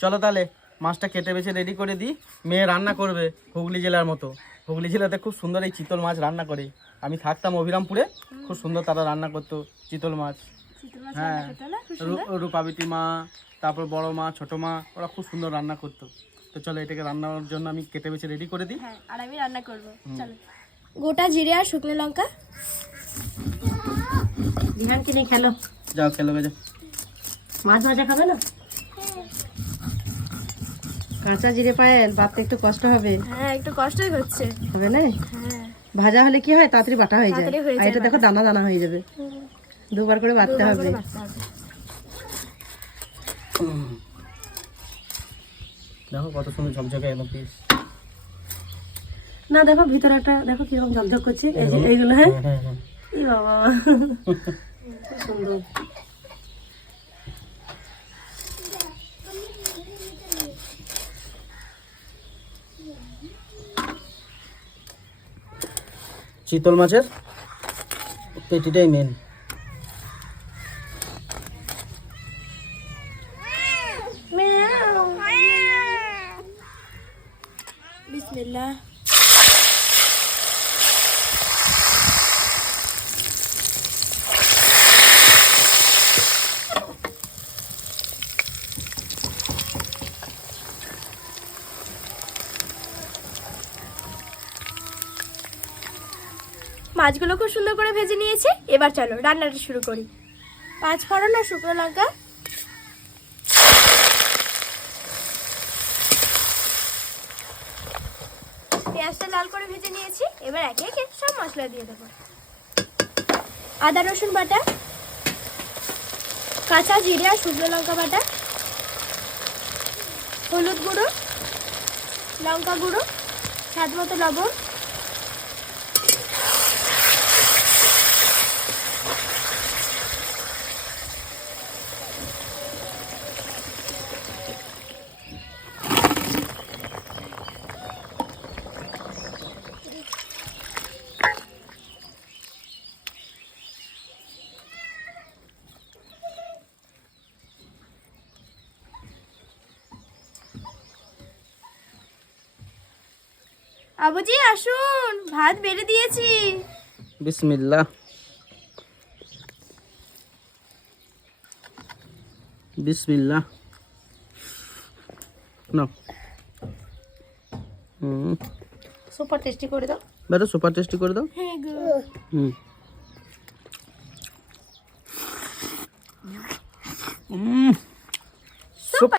চলো তাহলে মাছটা কেটে বেছে রেডি করে দিই। মেয়ে রান্না করবে হুগলি জেলার মতো। হুগলি জেলাতে খুব সুন্দর এই চিতল মাছ রান্না করে। আমি থাকতাম অভিরামপুরে, খুব সুন্দর তারা রান্না করতো চিতল মাছ। হ্যাঁ, রূপাবিতি মা, তারপর বড় মা, ছোট মা, ওরা খুব সুন্দর রান্না করতো। তো চলো এটাকে রান্নার জন্য আমি কেটে বেছে রেডি করে দিই। হ্যাঁ, আর আমি রান্না করবো। চলো, গোটা জিরে আর শুকনো লঙ্কা। বিহান কিনে খেলো, যাও খেলো গেছে। মাছ ভাজা খাবে না? কাঁচা জিরে পায়েল বাটতে একটু কষ্ট হবে। হ্যাঁ, একটু কষ্টই হচ্ছে। হবে না? হ্যাঁ, ভাজা হলে কি হয়, তাড়াতাড়ি বাটা হয়ে যায়। তাড়াতাড়ি হয়ে আর যায় এটা দেখো দানা দানা হয়ে যাবে, দুবার করে বাটতে দুবার হবে। করে বাটতে হবে। দেখো কত সুন্দর ঝকঝকে এলো পিস। না দেখো ভিতরে একটা দেখো কিরকম ঝকঝক করছে, এই যে এইগুলো। হ্যাঁ, হ্যাঁ হ্যাঁ, এই বাবা খুব সুন্দর। চিতল মাছের পেটিটাই মেন। বিসমিল্লাহ। মাছগুলো খুব সুন্দর করে ভেজে নিয়েছি। এবার চলো রান্নাটা শুরু করি। 5 ফোড়ন আর শুকনো লঙ্কা, পেঁয়াজটা লাল করে ভেজে নিয়েছি। এবার একে একে সব মশলা দিয়ে দেবো। আদা রসুন বাটা, কাঁচা জিরে আর শুকনো লঙ্কা বাটা, হলুদ গুঁড়ো, লঙ্কা গুঁড়ো, স্বাদ মতো লবণ, আবুজি আসুন, ভাত বেড়ে দিয়েছি। বিসমিল্লাহ। বিসমিল্লাহ। না সুপার টেস্টি করে দাও। বেটা সুপার টেস্টি করে দাও। হ্যাঁ গো। হুম